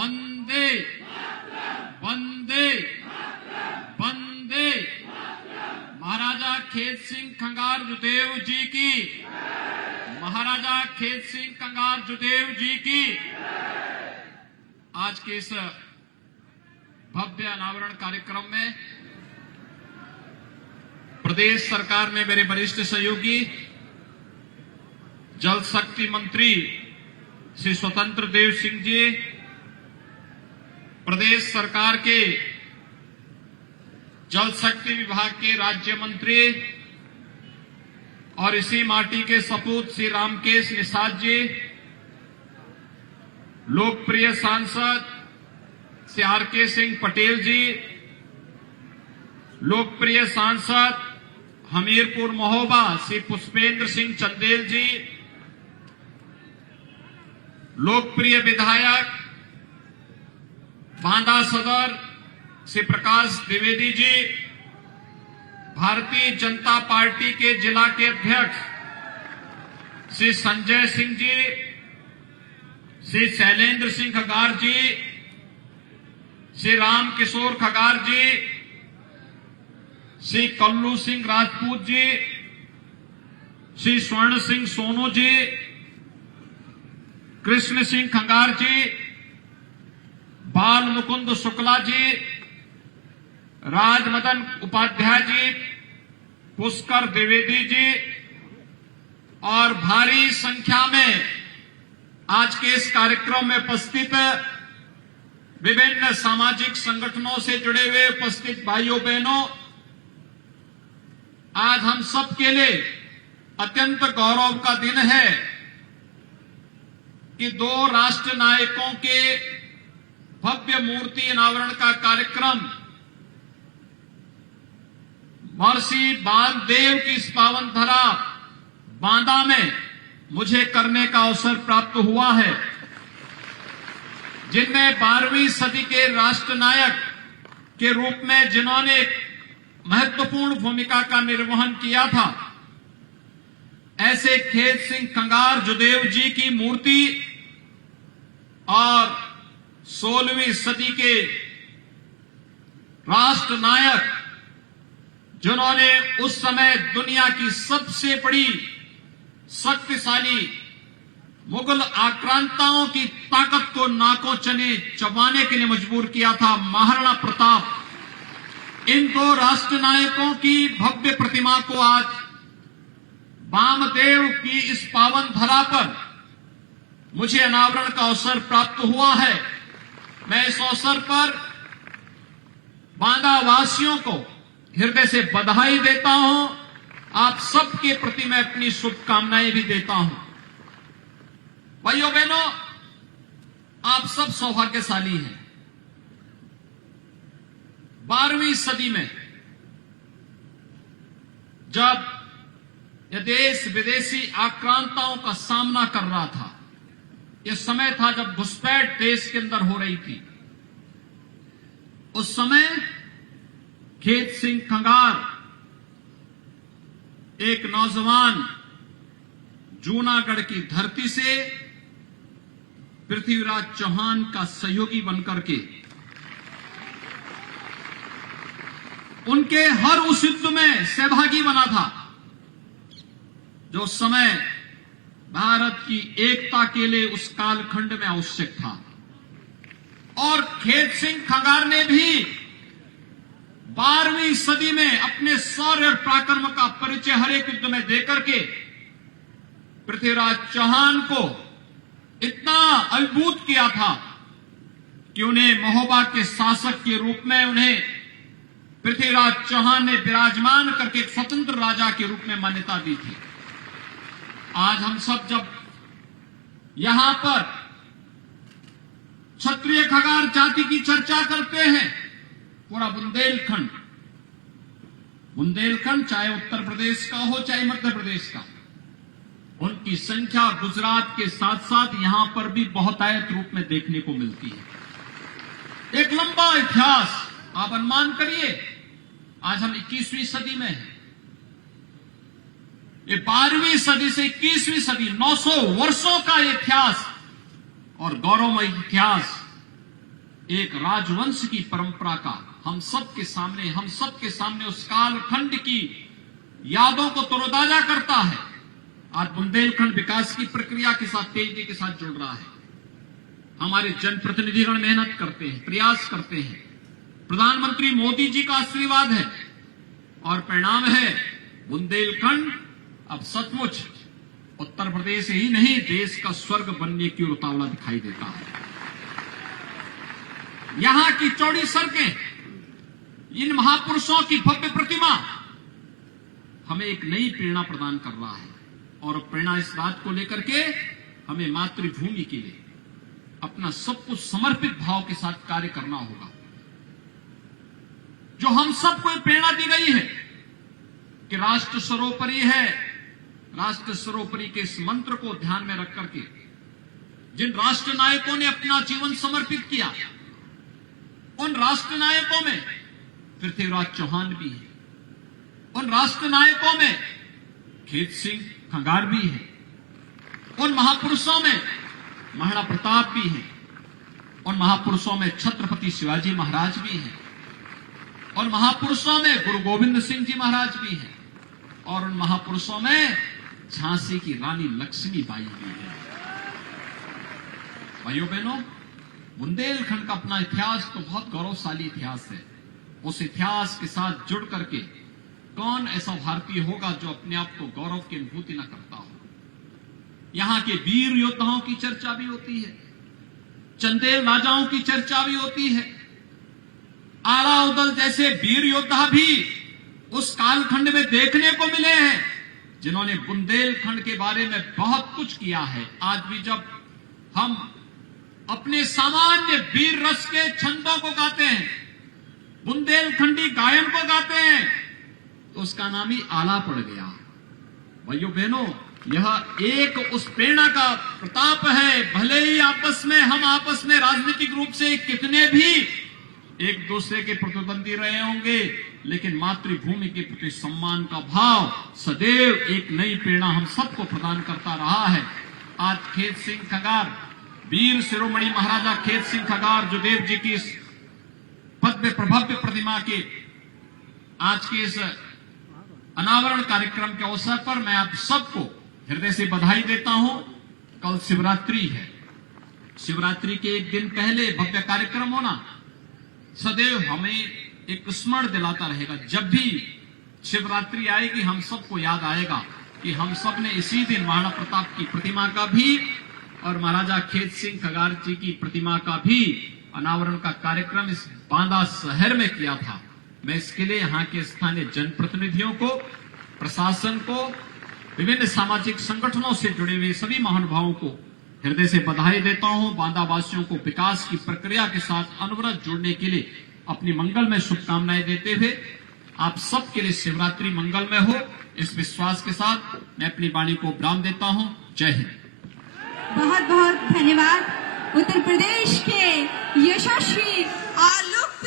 वंदे वंदे वंदे महाराजा खेत सिंह खंगार जुदेव जी की, महाराजा खेत सिंह खंगार जुदेव जी की। आज के इस भव्य अनावरण कार्यक्रम में प्रदेश सरकार में मेरे वरिष्ठ सहयोगी जल शक्ति मंत्री श्री स्वतंत्र देव सिंह जी, प्रदेश सरकार के जल शक्ति विभाग के राज्य मंत्री और इसी माटी के सपूत श्री रामकेश निषाद जी, लोकप्रिय सांसद श्री आर.के. सिंह पटेल जी, लोकप्रिय सांसद हमीरपुर महोबा श्री पुष्पेंद्र सिंह चंदेल जी, लोकप्रिय विधायक बांदा सदर श्री प्रकाश द्विवेदी जी, भारतीय जनता पार्टी के जिला के अध्यक्ष श्री संजय सिंह जी, श्री शैलेंद्र सिंह खगार जी, श्री राम किशोर खगार जी, श्री कल्लू सिंह राजपूत जी, श्री स्वर्ण सिंह सोनू जी, कृष्ण सिंह खंगार जी, बाल मुकुंद शुक्ला जी, राजमदन उपाध्याय जी, पुष्कर द्विवेदी जी और भारी संख्या में आज के इस कार्यक्रम में उपस्थित विभिन्न सामाजिक संगठनों से जुड़े हुए उपस्थित भाइयों बहनों, आज हम सब के लिए अत्यंत गौरव का दिन है कि दो राष्ट्र नायकों के भव्य मूर्ति अनावरण का कार्यक्रम महर्षि बालदेव की इस पावन धरा बांदा में मुझे करने का अवसर प्राप्त हुआ है, जिनमें 12वीं सदी के राष्ट्र नायक के रूप में जिन्होंने महत्वपूर्ण भूमिका का निर्वहन किया था, ऐसे खेत सिंह खंगार जुदेव जी की मूर्ति और 16वीं सदी के राष्ट्र नायक जिन्होंने उस समय दुनिया की सबसे बड़ी शक्तिशाली मुगल आक्रांताओं की ताकत को नाकों चने चबाने के लिए मजबूर किया था, महाराणा प्रताप। इन दो राष्ट्र नायकों की भव्य प्रतिमा को आज वामदेव की इस पावन धरा पर मुझे अनावरण का अवसर प्राप्त हुआ है। मैं इस अवसर पर बांदा वासियों को हृदय से बधाई देता हूं, आप सबके प्रति मैं अपनी शुभकामनाएं भी देता हूं। भाइयों बहनों, आप सब सौभाग्यशाली हैं। 12वीं सदी में जब यह देश विदेशी आक्रांताओं का सामना कर रहा था, यह समय था जब घुसपैठ देश के अंदर हो रही थी, उस समय खेत सिंह खंगार एक नौजवान जूनागढ़ की धरती से पृथ्वीराज चौहान का सहयोगी बनकर के उनके हर उस युद्ध में सहभागी बना था जो समय भारत की एकता के लिए उस कालखंड में आवश्यक था। और खेत सिंह खंगार ने भी 12वीं सदी में अपने शौर्य और पराक्रम का परिचय हर एक युद्ध में देकर के पृथ्वीराज चौहान को इतना अभिभूत किया था कि उन्हें महोबा के शासक के रूप में उन्हें पृथ्वीराज चौहान ने विराजमान करके एक स्वतंत्र राजा के रूप में मान्यता दी थी। आज हम सब जब यहां पर क्षत्रिय खंगार जाति की चर्चा करते हैं, पूरा बुंदेलखंड चाहे उत्तर प्रदेश का हो चाहे मध्य प्रदेश का, उनकी संख्या गुजरात के साथ साथ यहां पर भी बहुतायत रूप में देखने को मिलती है। एक लंबा इतिहास, आप अनुमान करिए, आज हम 21वीं सदी में हैं। ये 12वीं सदी से 21वीं सदी 900 वर्षों का इतिहास और गौरवमय इतिहास एक राजवंश की परंपरा का हम सबके सामने उस कालखंड की यादों को तरोताजा करता है। आज बुंदेलखंड विकास की प्रक्रिया के साथ तेजी के साथ जुड़ रहा है। हमारे जनप्रतिनिधिगण मेहनत करते हैं, प्रयास करते हैं। प्रधानमंत्री मोदी जी का आशीर्वाद है और परिणाम है बुंदेलखंड अब सचमुच उत्तर प्रदेश ही नहीं देश का स्वर्ग बनने की ओर उतावला दिखाई देता है। यहां की चौड़ी सड़कें, इन महापुरुषों की भव्य प्रतिमा हमें एक नई प्रेरणा प्रदान कर रहा है और प्रेरणा इस बात को लेकर के हमें मातृभूमि के लिए अपना सब कुछ समर्पित भाव के साथ कार्य करना होगा। जो हम सबको प्रेरणा दी गई है कि राष्ट्र सर्वोपरि है, राष्ट्र सर्वोपरि के इस मंत्र को ध्यान में रख करके जिन राष्ट्र नायकों ने अपना जीवन समर्पित किया, उन राष्ट्र नायकों में पृथ्वीराज चौहान भी है, उन राष्ट्र नायकों में खेत सिंह खंगार भी है, उन महापुरुषों में महाराणा प्रताप भी है, उन महापुरुषों में छत्रपति शिवाजी महाराज भी है, और महापुरुषों में गुरु गोविंद सिंह जी महाराज भी है, और उन महापुरुषों में झांसी की रानी लक्ष्मीबाई भी है। भाइयों बहनों, बुंदेलखंड का अपना इतिहास तो बहुत गौरवशाली इतिहास है। उस इतिहास के साथ जुड़ करके कौन ऐसा भारतीय होगा जो अपने आप को गौरव की अनुभूति न करता हो। यहां के वीर योद्धाओं की चर्चा भी होती है, चंदेल राजाओं की चर्चा भी होती है। आला उदल जैसे वीर योद्धा भी उस कालखंड में देखने को मिले हैं जिन्होंने बुंदेलखंड के बारे में बहुत कुछ किया है। आज भी जब हम अपने सामान्य वीर रस के छंदों को गाते हैं, बुंदेलखंडी गायन को गाते हैं, तो उसका नाम ही आला पड़ गया। भाइयों बहनों, यह एक उस प्रेरणा का प्रताप है। भले ही हम आपस में राजनीतिक रूप से कितने भी एक दूसरे के प्रतिद्वंदी रहे होंगे, लेकिन मातृभूमि के प्रति सम्मान का भाव सदैव एक नई प्रेरणा हम सबको प्रदान करता रहा है। आज खेत सिंह खंगार, वीर शिरोमणि महाराजा खेत सिंह खंगार जुदेव जी की इस भव्य प्रभव्य प्रतिमा के आज के इस अनावरण कार्यक्रम के अवसर पर मैं आप सबको हृदय से बधाई देता हूं। कल शिवरात्रि है। शिवरात्रि के एक दिन पहले भव्य कार्यक्रम होना सदैव हमें एक स्मरण दिलाता रहेगा। जब भी शिवरात्रि आएगी हम सबको याद आएगा कि हम सब ने इसी दिन महाराणा प्रताप की प्रतिमा का भी और महाराजा खेत सिंह खंगार जी की प्रतिमा का भी अनावरण का कार्यक्रम इस बांदा शहर में किया था। मैं इसके लिए यहाँ के स्थानीय जनप्रतिनिधियों को, प्रशासन को, विभिन्न सामाजिक संगठनों से जुड़े हुए सभी महानुभावों को हृदय से बधाई देता हूं। बांदा वासियों को विकास की प्रक्रिया के साथ अनवरत जुड़ने के लिए अपनी मंगलमय शुभकामनाएं देते हुए आप सबके लिए शिवरात्रि मंगलमय हो, इस विश्वास के साथ मैं अपनी वाणी को विराम देता हूं। जय हिंद। बहुत बहुत धन्यवाद। उत्तर प्रदेश के यशस्वी आलोक